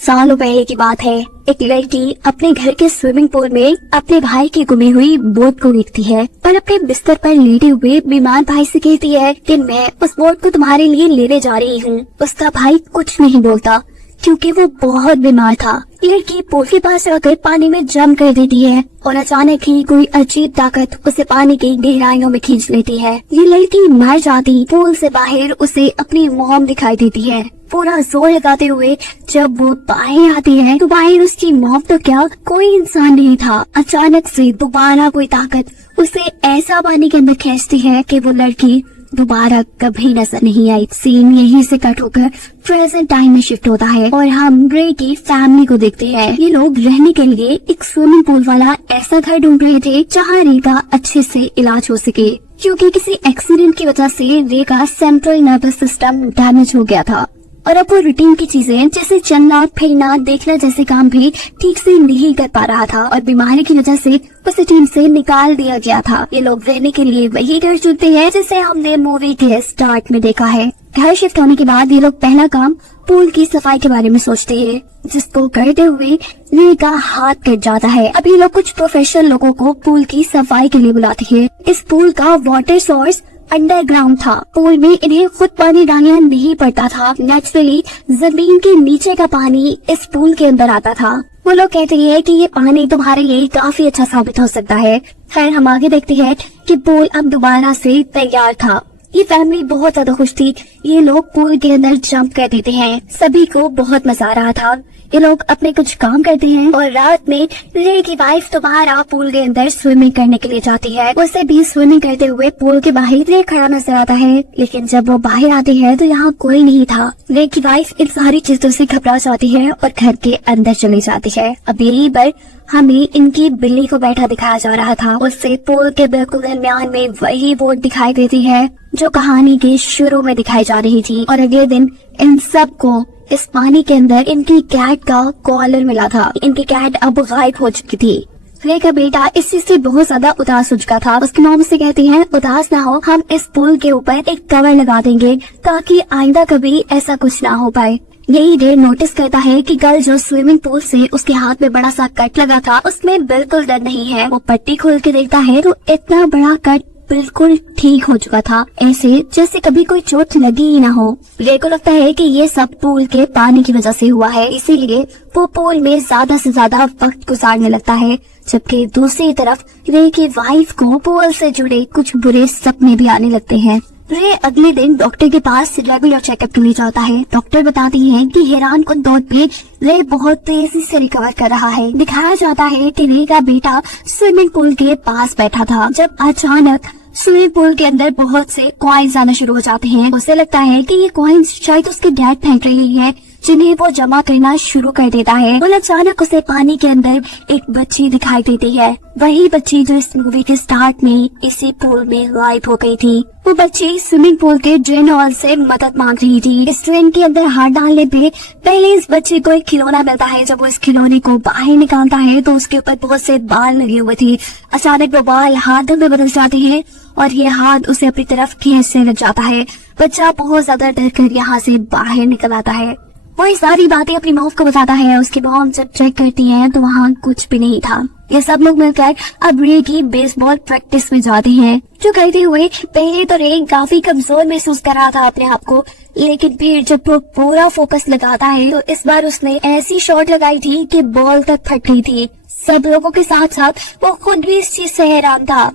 सालों पहले की बात है। एक लड़की अपने घर के स्विमिंग पूल में अपने भाई की गुमी हुई बोट को देखती है और अपने बिस्तर पर लेटे हुए बीमार भाई से कहती है कि मैं उस बोट को तुम्हारे लिए लेने जा रही हूँ। उसका भाई कुछ नहीं बोलता क्योंकि वो बहुत बीमार था। लड़की पूल के पास आकर पानी में जंप कर देती है और अचानक ही कोई अजीब ताकत उसे पानी की गहराइयों में खींच लेती है। ये लड़की मर जाती पूल से बाहर उसे अपनी मॉम दिखाई देती है। पूरा जोर लगाते हुए जब वो बाहर आती है तो बाहर उसकी मॉम तो क्या कोई इंसान नहीं था। अचानक से दोबारा कोई ताकत उसे ऐसा पानी के अंदर खींचती है कि वो लड़की दोबारा कभी नजर नहीं आई। सीन यहीं से कट होकर प्रेजेंट टाइम में शिफ्ट होता है और हम रे की फैमिली को देखते हैं। ये लोग रहने के लिए एक स्विमिंग पूल वाला ऐसा घर ढूंढ रहे थे जहाँ रे का अच्छे से इलाज हो सके, क्योंकि किसी एक्सीडेंट की वजह से रे का सेंट्रल नर्वस सिस्टम डैमेज हो गया था और अब वो रूटीन की चीजें जैसे चलना फिरना देखना जैसे काम भी ठीक से नहीं कर पा रहा था और बीमारी की वजह से उसे टीम से निकाल दिया गया था। ये लोग रहने के लिए वही घर चुनते हैं जिसे हमने मूवी के स्टार्ट में देखा है। घर शिफ्ट होने के बाद ये लोग पहला काम पूल की सफाई के बारे में सोचते हैं, जिसको करते हुए रे का हाथ कट जाता है। अब ये लोग कुछ प्रोफेशनल लोगों को पूल की सफाई के लिए बुलाते हैं। इस पूल का वाटर सोर्स अंडरग्राउंड था। पूल में इन्हें खुद पानी डालना नहीं पड़ता था। नेचुरली जमीन के नीचे का पानी इस पूल के अंदर आता था। वो लोग कहते हैं कि ये पानी तुम्हारे लिए काफी अच्छा साबित हो सकता है। खैर हम आगे देखते हैं कि पूल अब दोबारा से तैयार था। ये फैमिली बहुत ज्यादा खुश थी। ये लोग पूल के अंदर जंप कर देते हैं। सभी को बहुत मजा आ रहा था। ये लोग अपने कुछ काम करते हैं और रात में रे की वाइफ दोबारा पूल के अंदर स्विमिंग करने के लिए जाती है। उसे भी स्विमिंग करते हुए पूल के बाहर रे खड़ा नजर आता है, लेकिन जब वो बाहर आती है तो यहाँ कोई नहीं था। रे की वाइफ इन सारी चीजों से घबरा जाती है और घर के अंदर चली जाती है। अब यहीं पर हमें इनकी बिल्ली को बैठा दिखाया जा रहा था। उससे पूल के बिल्कुल दरमियान में वही बोट दिखाई देती है जो कहानी के शुरू में दिखाई जा रही थी। और अगले दिन इन सब को इस पानी के अंदर इनकी कैट का कॉलर मिला था। इनकी कैट अब गायब हो चुकी थी। रे का बेटा इस चीज से बहुत ज्यादा उदास हो चुका था। उसकी मॉम से कहती है उदास ना हो, हम इस पूल के ऊपर एक कवर लगा देंगे ताकि आइंदा कभी ऐसा कुछ ना हो पाए। यही रे नोटिस करता है कि कल जो स्विमिंग पूल से उसके हाथ में बड़ा सा कट लगा था उसमें बिल्कुल दर्द नहीं है। वो पट्टी खोल के देखता है तो इतना बड़ा कट बिल्कुल ठीक हो चुका था, ऐसे जैसे कभी कोई चोट लगी ही ना हो। रे को लगता है कि ये सब पूल के पानी की वजह से हुआ है, इसीलिए वो पूल में ज्यादा से ज्यादा वक्त गुजारने लगता है। जबकि दूसरी तरफ रे की वाइफ को पूल से जुड़े कुछ बुरे सपने भी आने लगते हैं। रे अगले दिन डॉक्टर के पास रेगुलर चेकअप के लिए जाता है। डॉक्टर बताती है कि हैरान कुन तौर पे रे बहुत तेजी से रिकवर कर रहा है। दिखाया जाता है कि रे का बेटा स्विमिंग पूल के पास बैठा था जब अचानक स्विमिंग पूल के अंदर बहुत से कॉइन्स आना शुरू हो जाते हैं। उसे लगता है कि ये कॉइन्स शायद उसके डैड फेंक रही है, जिन्हें वो जमा करना शुरू कर देता है। और अचानक उसे पानी के अंदर एक बच्ची दिखाई देती है, वही बच्ची जो इस मूवी के स्टार्ट में इसी पूल में गायब हो गई थी। वो बच्ची स्विमिंग पूल के ड्रेन हॉल से मदद मांग रही थी। इस ड्रेन के अंदर हाथ डालने पे पहले इस बच्चे को एक खिलौना मिलता है। जब वो इस खिलौने को बाहर निकालता है तो उसके ऊपर बहुत से बाल लगे हुए थे। अचानक वो बाल हाथों में बदल जाते हैं और ये हाथ उसे अपनी तरफ खींचने लग जाता है। बच्चा बहुत ज्यादा डर कर यहाँ से बाहर निकल आता है। वो ये सारी बातें अपनी मॉम को बताता है। उसकी मॉम जब चेक करती है तो वहाँ कुछ भी नहीं था। ये सब लोग मिलकर अब रे की बेसबॉल प्रैक्टिस में जाते हैं। जो करते हुए पहले तो रे काफी कमजोर महसूस कर रहा था अपने आप को, लेकिन फिर जब वो पूरा फोकस लगाता है तो इस बार उसने ऐसी शॉट लगाई थी कि बॉल तक फट गई थी। सब लोगों के साथ साथ वो खुद भी इस चीज से हैरान था।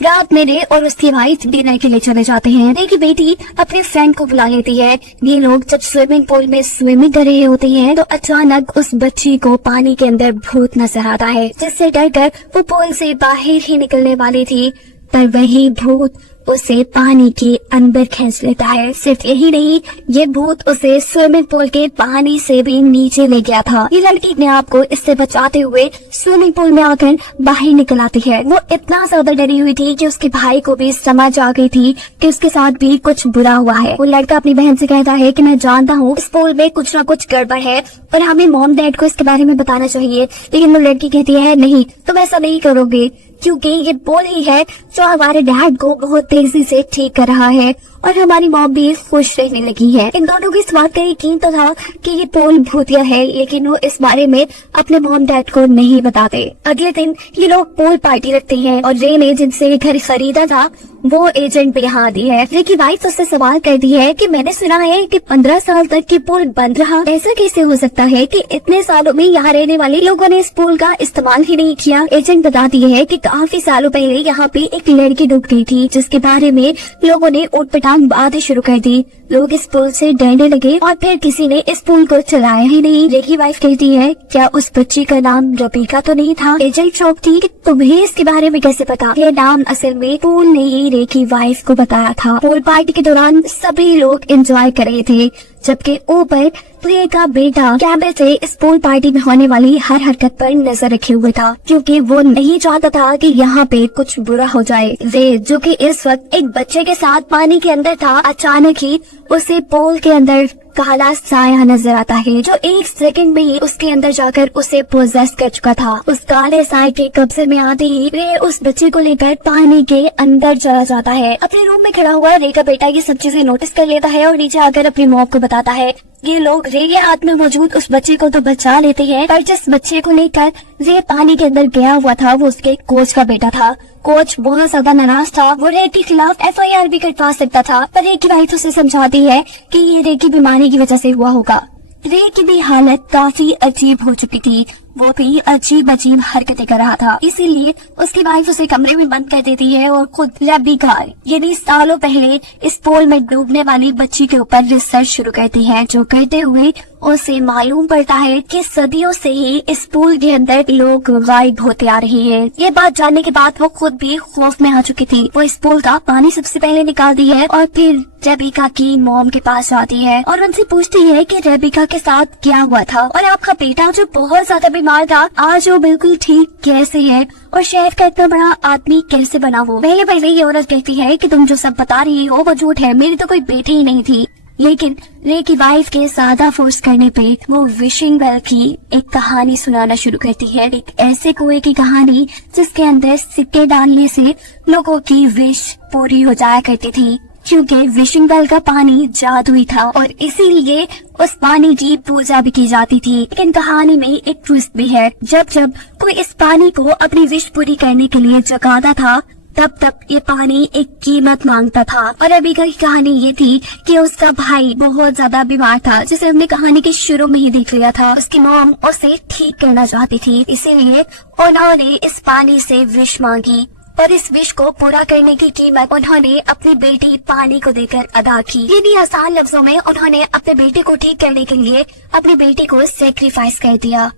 रात में रे और उसकी वाइफ डिनर के लिए चले जाते हैं। रे की बेटी अपने फ्रेंड को बुला लेती है। ये लोग जब स्विमिंग पूल में स्विमिंग कर रहे होते हैं तो अचानक उस बच्ची को पानी के अंदर भूत नजर आता है, जिससे डरकर वो पूल से बाहर ही निकलने वाली थी, पर वही भूत उसे पानी के अंदर खींच लेता है। सिर्फ यही नहीं, ये भूत उसे स्विमिंग पूल के पानी से भी नीचे ले गया था। ये लड़की अपने आप को इससे बचाते हुए स्विमिंग पूल में आकर बाहर निकल आती है। वो इतना ज्यादा डरी हुई थी कि उसके भाई को भी समझ आ गई थी कि उसके साथ भी कुछ बुरा हुआ है। वो लड़का अपनी बहन से कहता है कि मैं जानता हूँ इस पूल में कुछ ना कुछ गड़बड़ है और हमें मॉम डैड को इसके बारे में बताना चाहिए, लेकिन वो लड़की कहती है नहीं, तुम ऐसा नहीं करोगे, क्योंकि ये पूल ही है जो हमारे डैड को बहुत तेजी से ठीक कर रहा है और हमारी मॉम भी खुश रहने लगी है। इन दोनों की इस बात का यकीन तो था कि ये पोल भूतिया है, लेकिन वो इस बारे में अपने मॉम डैड को नहीं बताते। अगले दिन ये लोग पोल पार्टी रखते हैं और रे ने जिनसे घर खरीदा था वो एजेंट भी यहाँ आती है। रे की वाइफ उससे सवाल करती है कि मैंने सुना है कि 15 साल तक ये पुल बंद रहा, ऐसा कैसे हो सकता है कि इतने सालों में यहाँ रहने वाले लोगों ने इस पुल का इस्तेमाल ही नहीं किया। एजेंट बताती है कि काफी सालों पहले यहाँ पे एक लड़की डूब गई थी, जिसके बारे में लोगों ने ऊटपटांग बातें शुरू कर दी। लोग इस पुल से डरने लगे और फिर किसी ने इस पुल को चलाया ही नहीं। रे की वाइफ कहती है क्या उस बच्ची का नाम रबीका तो नहीं था? एजेंट शॉक थी कि तुम्हें इसके बारे में कैसे पता? ये नाम असल में पुल ने ही रे की वाइफ को बताया था। पुल पार्टी के दौरान सभी लोग एंजॉय कर रहे थे, जबकि ऊपर रे का बेटा कैमरे से इस पूल पार्टी में होने वाली हर हरकत पर नजर रखे हुए था, क्योंकि वो नहीं चाहता था कि यहाँ पे कुछ बुरा हो जाए। रे जो कि इस वक्त एक बच्चे के साथ पानी के अंदर था, अचानक ही उसे पूल के अंदर काला साया नजर आता है, जो एक सेकंड में ही उसके अंदर जाकर उसे पोजेस कर चुका था। उस काले साए के कब्जे में आते ही रे उस बच्चे को लेकर पानी के अंदर चला जाता है। अपने रूम में खड़ा हुआ रे का बेटा ये सब चीजें नोटिस कर लेता है और नीचे आकर अपनी मॉम को बताता है। ये लोग रे के हाथ में मौजूद उस बच्चे को तो बचा लेते हैं, पर जिस बच्चे को लेकर रे पानी के अंदर गया हुआ था वो उसके कोच का बेटा था। कोच बहुत ज्यादा नाराज था, वो रे के खिलाफ FIR भी करवा सकता था, पर रे की वाइफ उसे समझाती है कि ये रे की बीमारी की वजह से हुआ होगा। रे की भी हालत काफी अजीब हो चुकी थी, वो भी अजीब अजीब हरकतें कर रहा था, इसीलिए उसकी वाइफ उसे कमरे में बंद कर देती है और खुद रबीका यानी सालों पहले इस पोल में डूबने वाली बच्ची के ऊपर रिसर्च शुरू करती है। जो करते हुए उसे मालूम पड़ता है कि सदियों से ही इस पूल के अंदर लोग गायब होते आ रहे हैं। ये बात जानने के बाद वो खुद भी खौफ में आ चुकी थी। वो इस पूल का पानी सबसे पहले निकालती है और फिर रेबिका की मॉम के पास जाती है और उनसे पूछती है कि रेबिका के साथ क्या हुआ था और आपका बेटा जो बहुत ज्यादा बीमार था आज वो बिल्कुल ठीक कैसे है और शेफ का इतना बड़ा आदमी कैसे बना वो। पहले ये औरत कहती है कि तुम जो सब बता रही हो वो झूठ है, मेरी तो कोई बेटी ही नहीं थी। लेकिन रे की वाइफ के ज्यादा फोर्स करने पे वो विशिंग वेल की एक कहानी सुनाना शुरू करती है, एक ऐसे कुएं की कहानी जिसके अंदर सिक्के डालने से लोगों की विश पूरी हो जाया करती थी, क्योंकि विशिंग वेल का पानी जादुई था और इसीलिए उस पानी की पूजा भी की जाती थी। लेकिन कहानी में एक ट्विस्ट भी है, जब जब कोई इस पानी को अपनी विश पूरी करने के लिए जगाता था तब ये पानी एक कीमत मांगता था। और रबीका की कहानी ये थी कि उसका भाई बहुत ज्यादा बीमार था, जिसे हमने कहानी के शुरू में ही देख लिया था। उसकी मॉम उसे ठीक करना चाहती थी, इसीलिए उन्होंने इस पानी से विश मांगी और इस विश को पूरा करने की कीमत उन्होंने अपनी बेटी पानी को देकर अदा की। ये भी आसान लफ्जों में उन्होंने अपने बेटे को ठीक करने के लिए अपनी बेटी को सेक्रीफाइस कर दिया।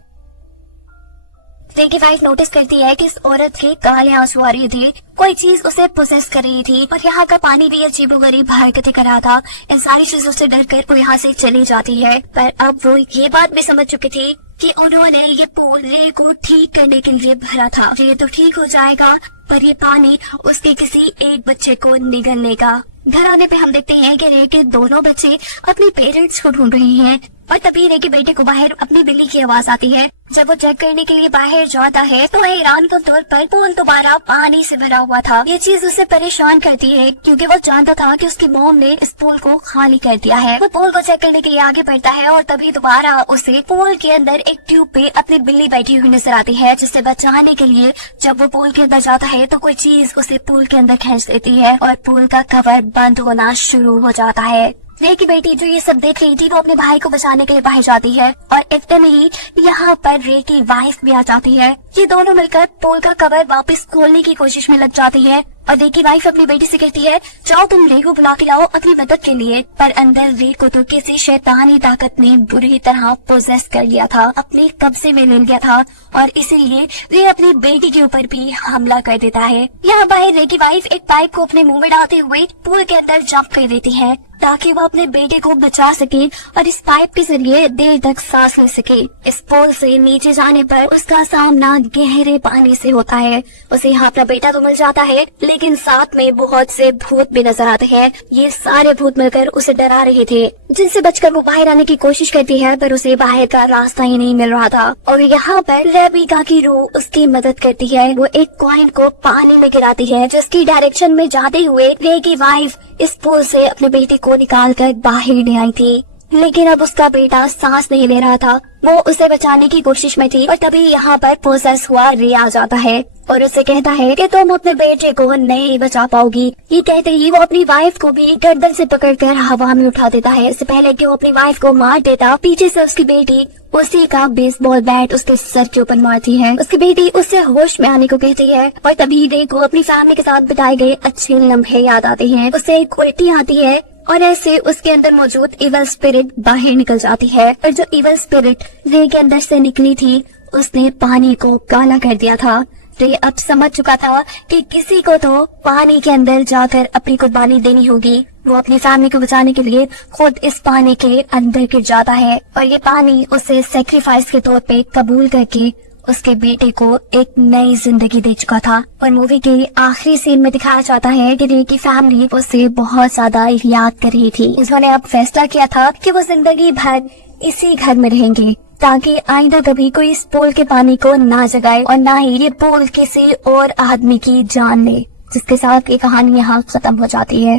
रे की वाइफ नोटिस करती है कि इस औरत के काले आंसू आ रही थी, कोई चीज उसे पोसेस कर रही थी और यहाँ का पानी भी अजीबोगरीब हरकतें कर रहा था। इन सारी चीजों से डरकर वो यहाँ से चली जाती है, पर अब वो ये बात भी समझ चुकी थी कि उन्होंने ये पूल रे को ठीक करने के लिए भरा था। ये तो ठीक हो जाएगा, पर ये पानी उसके किसी एक बच्चे को निगलने का। घर आने पे हम देखते हैं कि रे के दोनों बच्चे अपने पेरेंट्स को ढूंढ रहे हैं और तभी रे के बेटे को बाहर अपनी बिल्ली की आवाज आती है। जब वो चेक करने के लिए बाहर जाता है तो हैरान के तौर पर पूल दोबारा पानी से भरा हुआ था। ये चीज उसे परेशान करती है, क्योंकि वो जानता था कि उसकी मॉम ने इस पूल को खाली कर दिया है। वो पूल को चेक करने के लिए आगे बढ़ता है और तभी दोबारा उसे पूल के अंदर एक ट्यूब पे अपनी बिल्ली बैठी हुई नजर आती है, जिससे बचाने के लिए जब वो पूल के अंदर जाता है तो कोई चीज उसे पूल के अंदर खींच देती है और पूल का कवर बंद होना शुरू हो जाता है। रे की बेटी जो ये सब देख रही थी वो अपने भाई को बचाने के लिए बाहर जाती है और इतने में ही यहाँ पर रे की वाइफ भी आ जाती है। ये दोनों मिलकर पूल का कवर वापस खोलने की कोशिश में लग जाती है और रे की वाइफ अपनी बेटी से कहती है जाओ तुम रे को बुला के लाओ अपनी मदद के लिए। पर अंदर रे को तो किसी शैतानी ताकत ने बुरी तरह पोजेस कर लिया था, अपने कब्जे में ले लिया था और इसीलिए रे अपनी बेटी के ऊपर भी हमला कर देता है। यहाँ बाहर रे की वाइफ एक पाइप को अपने मुंह में डालते हुए पूल के अंदर जंप कर देती है ताकि वो अपने बेटे को बचा सके और इस पाइप के जरिए देर तक सांस ले सके। इस पोल से नीचे जाने पर उसका सामना गहरे पानी से होता है। उसे यहाँ अपना बेटा तो मिल जाता है, लेकिन साथ में बहुत से भूत भी नजर आते हैं। ये सारे भूत मिलकर उसे डरा रहे थे, जिनसे बचकर वो बाहर आने की कोशिश करती है, पर उसे बाहर का रास्ता ही नहीं मिल रहा था। और यहाँ पर रेबिका की रूह उसकी मदद करती है। वो एक कॉइन को पानी में गिराती है, जिसकी डायरेक्शन में जाते हुए रे की वाइफ इस पूल से अपने बेटे को निकाल कर बाहर ले आई थी। लेकिन अब उसका बेटा सांस नहीं ले रहा था। वो उसे बचाने की कोशिश में थी, और तभी यहाँ पर पोसेस हुआ रे आ जाता है और उसे कहता है कि तुम अपने बेटे को नहीं बचा पाओगी। ये कहते ही वो अपनी वाइफ को भी गर्दन से पकड़कर हवा में उठा देता है। इससे पहले कि वो अपनी वाइफ को मार देता, पीछे से उसकी बेटी उसी का बेसबॉल बैट उसके सर के ऊपर मारती है। उसकी बेटी उससे होश में आने को कहती है, और तभी रे को अपनी फैमिली के साथ बिताए गए अच्छे लम्हे याद आते हैं। उसे एक उल्टी आती है, और ऐसे उसके अंदर मौजूद इवल स्पिरिट बाहर निकल जाती है। और जो इवल स्पिरिट रे के अंदर से निकली थी, उसने पानी को काला कर दिया था। रे अब समझ चुका था कि किसी को तो पानी के अंदर जाकर अपनी कुर्बानी देनी होगी। वो अपनी फैमिली को बचाने के लिए खुद इस पानी के अंदर गिर जाता है, और ये पानी उसे सेक्रीफाइस के तौर पे कबूल करके उसके बेटे को एक नई जिंदगी दे चुका था। और मूवी के आखिरी सीन में दिखाया जाता है कि रे की फैमिली उसे बहुत ज्यादा याद कर रही थी। उन्होंने अब फैसला किया था कि वो जिंदगी भर इसी घर में रहेंगे, ताकि आइंदा कभी कोई इस पूल के पानी को ना जगाए, और ना ही ये पूल किसी और आदमी की जान ले। जिसके साथ ये कहानी यहाँ खत्म हो जाती है।